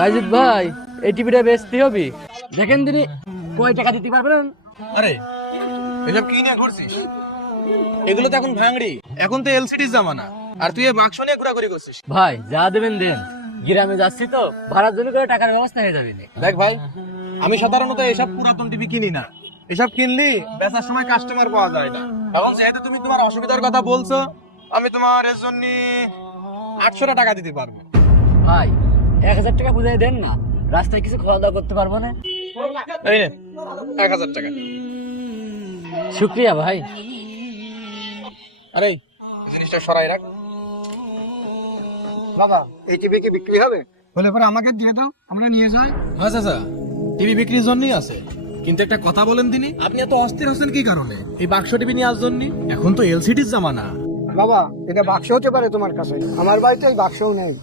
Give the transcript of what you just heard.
রাজিদ ভাই এই টিভিটা বেচতে হবে, দেখেন দিনই কয় টাকা দিতে পারবেন? আরে এসব কি নিয়ে ঘুরছিস? এগুলো তো এখন ভাঙড়ি, এখন তো এলসিডি জামানা, আর তুই এই বাক্স নিয়ে ঘোরাঘুরি করছিস। ভাই যা দেবেন দেন, গ্রামে যাচ্ছি তো ভাড়ার জন্য করে টাকার ব্যবস্থা হয়ে যাবে। দেখ ভাই, আমি সাধারণত এসব পুরাতন টিভি কিনি না। এসব কিনলি বেচার সময় কাস্টমার পাওয়া যায় না। এখন যেহেতু তুমি তোমার অসুবিধার কথা বলছো, আমি তোমার এর জন্য 800 টাকা দিতে পারবো। ভাই 1000 টাকা বুঝাই দেন না, রাস্তায় কিছু খাওয়া দাওয়া করতে পারবো না। এই নে 1000 টাকা। শুক্রিয়া ভাই। আরে এই জিনিসটা সরাই রাখ। বাবা এই টিভি কি বিক্রি হবে? বলে পরে আমাকে দিয়ে দাও, আমরা নিয়ে যাই। হ্যাঁ চাচা, টিভি বিক্রির জন্যই আছে, কিন্তু একটা কথা বলেন তিনি, আপনি এত অস্থির হচ্ছেন কি কারণে? এই বাক্স টিভি নেওয়ার জন্য? এখন তো এলসিডির জামানা। বাবা এটা বাক্স হতে পারে তোমার কাছে, আমার বাড়িতে এই বাক্সও নেই।